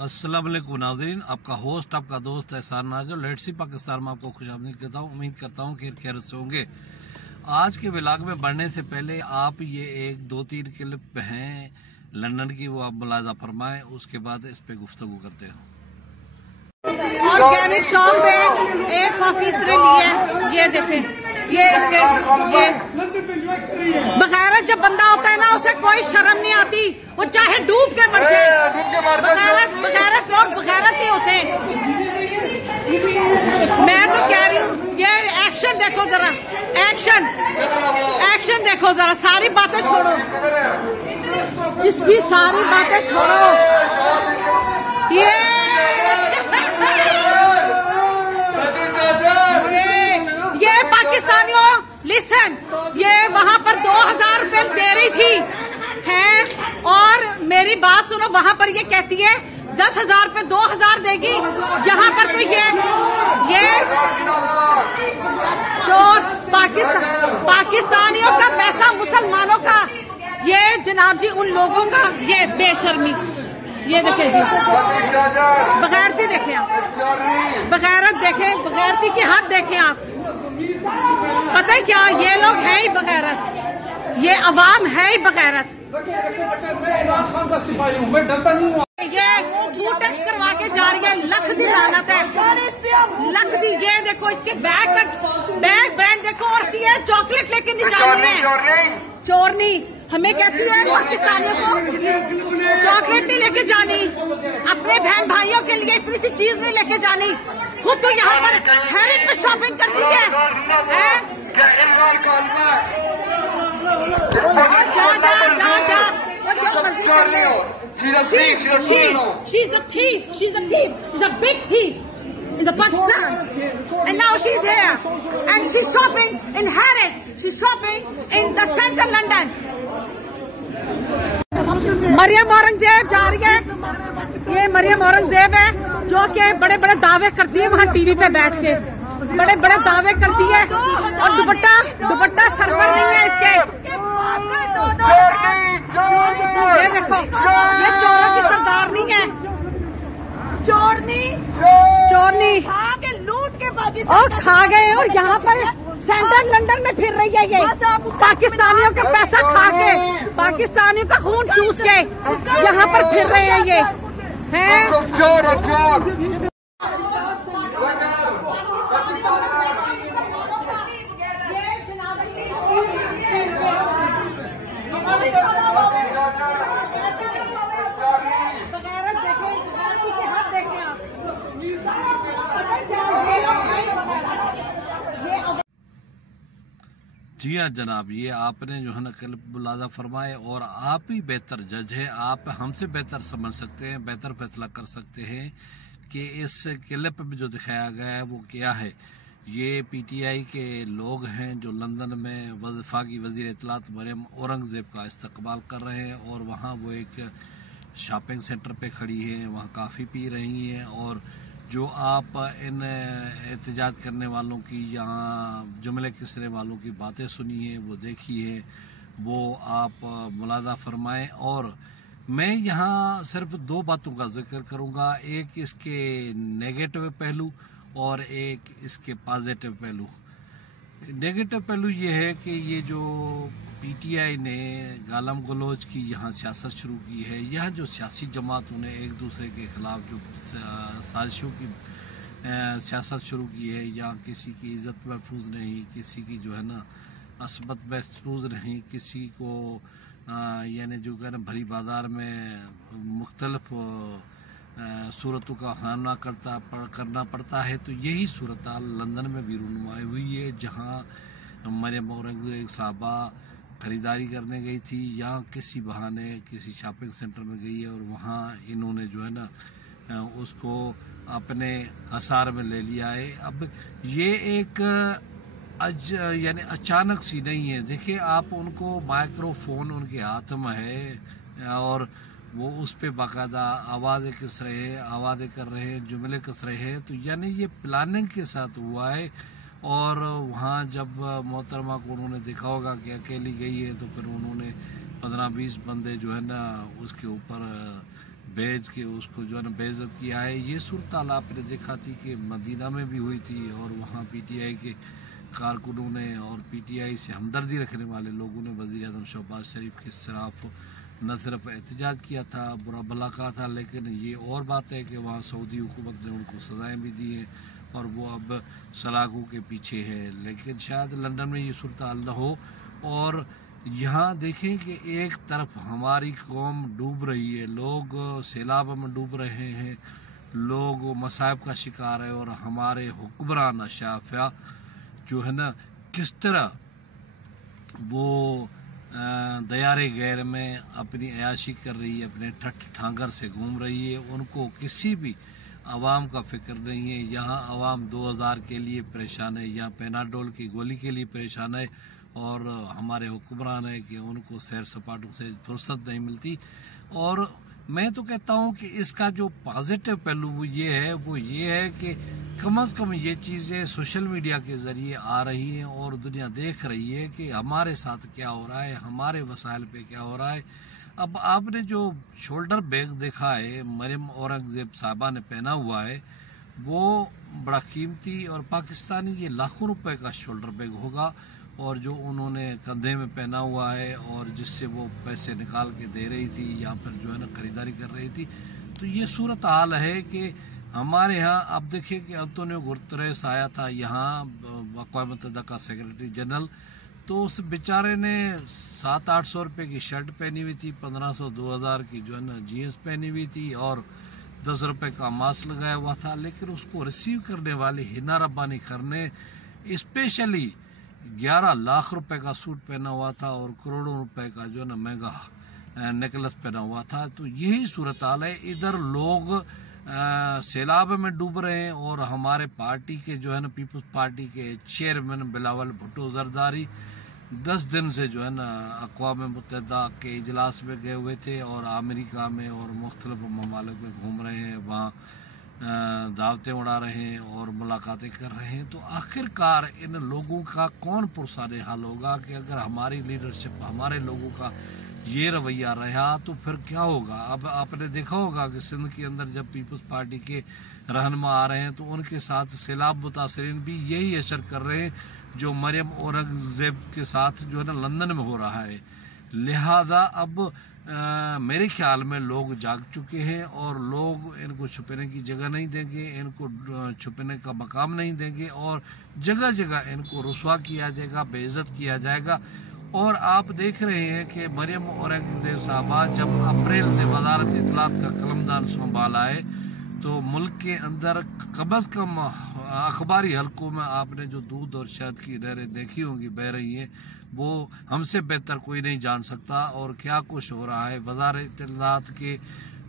अस्सलाम वालेकुम नाज़रीन, आपका होस्ट आपका दोस्त एहसान नाजर लेट्स सी पाकिस्तान में आपको खुशामदीद कहता हूँ। उम्मीद करता हूँ कि खैर से होंगे। आज के व्लॉग में बढ़ने से पहले आप ये 1-2-3 क्लिप हैं लंदन की, वो आप मुलाजा फरमाएं, उसके बाद इस पे गुफ्तगू करते हैं। ऑर्गेनिक शॉप में एक ऑफिसर लिए, ये देखें, ये इसके ये बगैरत जब बंदा होता है ना, उसे कोई शर्म नहीं आती, वो चाहे डूब के मर जाए। बगैरत लोग बगैरत ही होते हैं। मैं तो कह रही हूँ, ये एक्शन देखो जरा, एक्शन देखो जरा, सारी बातें छोड़ो, इसकी सारी बातें छोड़ो। ये पाकिस्तानियों लिसन, ये वहाँ पर 2000 रुपए दे रही थी है, और मेरी बात सुनो, वहाँ पर ये कहती है 10,000 पे 2,000 देगी, यहाँ पर तो ये चोर पाकिस्तानियों का पैसा, मुसलमानों का, ये जनाब जी उन लोगों का, ये बेशर्मी। ये देखें जी, बगैरती देखें आप, बगैरत देखें, बगैरती की हद देखें आप। पता है क्या, ये लोग है ही बगैरत, ये अवाम है ही बगैरत। ये टैक्स करवा के जा रही है, लख दी लानत है, लख दी। ये देखो इसके बैग बैंड देखो, और ये चॉकलेट लेके नहीं जा रही है, चोरनी हमें कहती है पाकिस्तानियों को चॉकलेट नहीं लेके जानी, अपने बहन भाइयों के लिए इतनी सी चीज नहीं लेके जानी, खुद तो यहाँ पर हैरिट में शॉपिंग करती है। She's a thief. She's a big thief in the Pakistan, and now she's here, and she's shopping in Harrods. She's shopping in the central London. Maryam Aurangzeb जा रही है, ये मरियम औरंगजेब है जो कि बड़े बड़े दावे करती है वहाँ टीवी पे बैठ के, बड़े बड़े दावे करती है, और दुपट्टा सर पर नहीं है इसके। ये देखो, ये चोरों की सरदार नहीं है, चोरनी लूट के पाकिस्तान और खा गए, और यहाँ पर सेंट्रल लंदन में फिर रही है ये, पाकिस्तानियों का पैसा खा के, पाकिस्तानियों का खून चूस के यहाँ पर फिर रहे हैं ये हैं। जी हाँ जनाब, ये आपने जो है ना कल मुलाजा फरमाए, और आप ही बेहतर जज हैं, आप हमसे बेहतर समझ सकते हैं, बेहतर फैसला कर सकते हैं कि इस क्लिप में जो दिखाया गया है वो क्या है। ये पीटीआई के लोग हैं जो लंदन में वफाकी वज़ीर इत्तलात मरियम औरंगजेब का इस्तकबाल कर रहे हैं, और वहाँ वो एक शॉपिंग सेंटर पे खड़ी हैं, वहाँ काफ़ी पी रही हैं, और जो आप इन एहतजाज करने वालों की, यहाँ जुमले किसने वालों की बातें सुनी हैं, वो देखी है, वो आप मुलाजा फरमाएं। और मैं यहाँ सिर्फ 2 बातों का जिक्र करूँगा, एक इसके नेगेटिव पहलू और एक इसके पॉजिटिव पहलू। नेगेटिव पहलू ये है कि ये जो पीटीआई ने गालम गलोच की यहाँ सियासत शुरू की है, यह जो सियासी जमातों ने एक दूसरे के ख़िलाफ़ जो साजिशों की सियासत शुरू की है, यहाँ किसी की इज़्ज़त महफूज नहीं, किसी की जो है ना असबत महफूज नहीं, किसी को यानी जो कहना भरी बाज़ार में मुख्तलिफ सूरतों का सामना करना पड़ता है। तो यही सूरत लंदन में भी रूनुमाई हुई है, जहाँ मरियम औरंगजेब साहबा ख़रीदारी करने गई थी, यहाँ किसी बहाने किसी शॉपिंग सेंटर में गई है, और वहाँ इन्होंने जो है ना उसको अपने हसार में ले लिया है। अब ये एक यानी अचानक सी नहीं है। देखिए आप, उनको माइक्रोफोन उनके हाथ में है, और वो उस पर बाकायदा आवाज़ें कस रहे हैं, आवाज़ें कर रहे हैं, जुमले कस रहे हैं। तो यानी ये प्लानिंग के साथ हुआ है, और वहाँ जब मोहतरमा को उन्होंने देखा होगा कि अकेली गई है, तो फिर उन्होंने 15-20 बंदे जो है ना उसके ऊपर भेज के उसको जो है ना बेइज्जत किया है। ये सूरत हाल आपने देखा थी कि मदीना में भी हुई थी और वहाँ PTI के कारकुनों ने और PTI से हमदर्दी रखने वाले लोगों ने वज़ीर आज़म शहबाज शरीफ के खिलाफ न सिर्फ एहतजाज किया था, बुरा भला कहा था, लेकिन ये और बात है कि वहाँ सऊदी हुकूमत ने उनको सज़ाएँ भी दी हैं और वो अब सलाखों के पीछे है। लेकिन शायद लंदन में ये सूरत हाल न हो। और यहाँ देखें कि एक तरफ हमारी कौम डूब रही है, लोग सैलाब में डूब रहे हैं, लोग मसाइब का शिकार है, और हमारे हुक्मरान अशाफिया जो है ना किस तरह वो दयारे गैर में अपनी अयाशी कर रही है, अपने ठठ ठांगर से घूम रही है। उनको किसी भी आवाम का फ़िक्र नहीं है। यहाँ आवाम 2000 के लिए परेशान है, यहाँ पेनाडोल की गोली के लिए परेशान है, और हमारे हुक्मरान है कि उनको सैर सपाटों से फुर्सत नहीं मिलती। और मैं तो कहता हूँ कि इसका जो पॉजिटिव पहलू वो ये है कि कम से कम ये चीज़ें सोशल मीडिया के ज़रिए आ रही हैं और दुनिया देख रही है कि हमारे साथ क्या हो रहा है, हमारे वसाइल पे क्या हो रहा है। अब आपने जो शोल्डर बैग देखा है मरियम औरंगज़ेब साहबा ने पहना हुआ है, वो बड़ा कीमती और पाकिस्तानी ये लाखों रुपए का शोल्डर बैग होगा, और जो उन्होंने कंधे में पहना हुआ है और जिससे वो पैसे निकाल के दे रही थी, यहाँ पर जो है ना ख़रीदारी कर रही थी। तो ये सूरत हाल है कि हमारे यहाँ अब देखिए कि अंतोनियो गुतरेस आया था यहाँ, अक़वाम मुत्तहिदा का सेक्रेटरी जनरल, तो उस बेचारे ने 700-800 रुपये की शर्ट पहनी हुई थी, 1500-2000 की जो है ना जीन्स पहनी हुई थी, और 10 रुपये का मास्क लगाया हुआ था। लेकिन उसको रिसीव करने वाले हिना रब्बानी खर ने स्पेशली 11 लाख रुपए का सूट पहना हुआ था और करोड़ों रुपए का जो है ना महंगा नेकलेस पहना हुआ था। तो यही सूरत हाल है। इधर लोग सैलाब में डूब रहे हैं, और हमारे पार्टी के जो है ना पीपल्स पार्टी के चेयरमैन बिलावल भुट्टो जरदारी 10 दिन से जो है ना अक़वाम मुत्तहिदा के इजलास में गए हुए थे और अमेरिका में और मुख्तलिफ ममालिक में घूम रहे हैं, वहाँ दावतें उड़ा रहे हैं और मुलाकातें कर रहे हैं। तो आखिरकार इन लोगों का कौन पुरसाने हाल होगा कि अगर हमारी लीडरशिप, हमारे लोगों का ये रवैया रहा तो फिर क्या होगा। अब आपने देखा होगा कि सिंध के अंदर जब पीपल्स पार्टी के रहनुमा आ रहे हैं तो उनके साथ सैलाब मुतासरीन भी यही असर कर रहे हैं जो मरियम औरंगज़ेब के साथ जो है ना लंदन में हो रहा है। लिहाजा अब मेरे ख्याल में लोग जाग चुके हैं और लोग इनको छुपने की जगह नहीं देंगे, इनको छुपने का मकाम नहीं देंगे, और जगह जगह इनको रुस्वा किया जाएगा, बेइज्जत किया जाएगा। और आप देख रहे हैं कि मरियम औरंगज़ेब साहबा जब अप्रैल से वज़ारत इत्तलात का कलमदान संभाला है तो मुल्क के अंदर कम अज़ कम अखबारी हलकों में आपने जो दूध और शहद की लहरें देखी होंगी बह रही हैं, वो हमसे बेहतर कोई नहीं जान सकता। और क्या कुछ हो रहा है वज़ारत इत्तलात के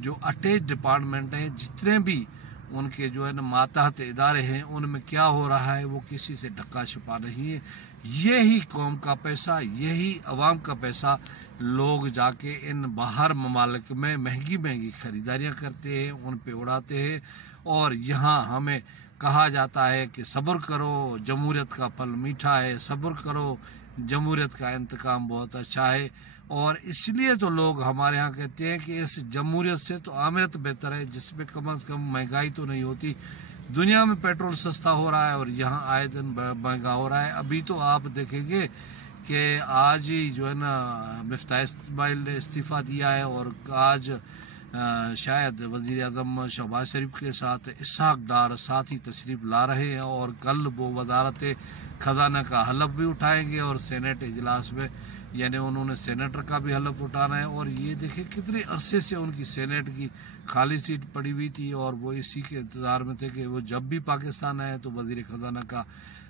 जो अटैच डिपार्टमेंट हैं, जितने भी उनके जो है ना मातहत इदारे हैं, उनमें क्या हो रहा है वो किसी से ढका छुपा नहीं है। यही कौम का पैसा, यही अवाम का पैसा लोग जाके इन बाहर ममालिक में महंगी महंगी ख़रीदारियाँ करते हैं, उन पे उड़ाते हैं। और यहाँ हमें कहा जाता है कि सब्र करो, जमहूरियत का फल मीठा है, सब्र करो, जमहूरियत का इंतकाम बहुत अच्छा है। और इसलिए तो लोग हमारे यहाँ कहते हैं कि इस जमहूरियत से तो आमिरत बेहतर है, जिसमें कम से कम महंगाई तो नहीं होती। दुनिया में पेट्रोल सस्ता हो रहा है और यहाँ आए दिन महंगा हो रहा है। अभी तो आप देखेंगे कि आज ही जो है ना मिफ्ताह इस्माइल ने इस्तीफ़ा दिया है, और आज शायद वज़ीर आज़म शहबाज शरीफ के साथ इसहाक डार साथ ही तशरीफ़ ला रहे हैं, और कल वो वज़ारत ख़जाना का हलफ भी उठाएंगे और सेनेट इजलास में, यानी उन्होंने सेनेटर का भी हलफ उठाना है। और ये देखिए कितने अरसे से उनकी सेनेट की खाली सीट पड़ी हुई थी और वो इसी के इंतज़ार में थे कि वो जब भी पाकिस्तान आए तो वज़ीर ख़जाना का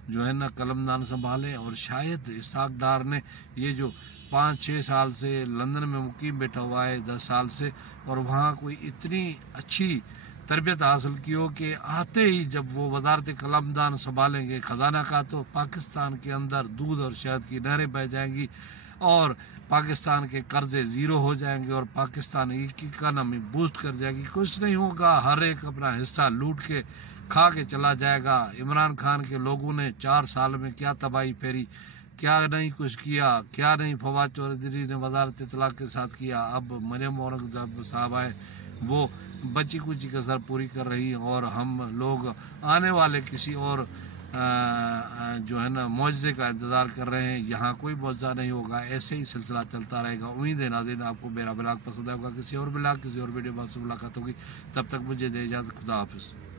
जो है ना कलमदान संभालें। और शायद इसहाक डार ने ये जो 5-6 साल से लंदन में मुकीम बैठा हुआ है 10 साल से, और वहाँ कोई इतनी अच्छी तरबियत हासिल की हो कि आते ही जब वो वज़ारत कलमदान संभालेंगे ख़जाना का तो पाकिस्तान के अंदर दूध और शहद की नहरें बह जाएंगी और पाकिस्तान के कर्जे ज़ीरो हो जाएंगे और पाकिस्तान की इकानमी बूस्ट कर जाएगी। कुछ नहीं होगा, हर एक अपना हिस्सा लूट के खा के चला जाएगा। इमरान खान के लोगों ने 4 साल में क्या तबाही फेरी, क्या नहीं कुछ किया, क्या नहीं फवाद चौधरी ने वज़ारत इत्तलात के साथ किया। अब मरियम औरंगज़ेब साहब आए, वो बची कुची कसर पूरी कर रही है, और हम लोग आने वाले किसी और जो है ना मुआवजे का इंतज़ार कर रहे हैं। यहाँ कोई मुआवजा नहीं होगा, ऐसे ही सिलसिला चलता रहेगा। उम्मीद है नाज़रीन आपको मेरा ब्लॉग पसंद आएगा। किसी और ब्लॉग किसी और वीडियो में आपसे मुलाकात होगी, तब तक मुझे दे इजाज़त। खुदा हाफिज़।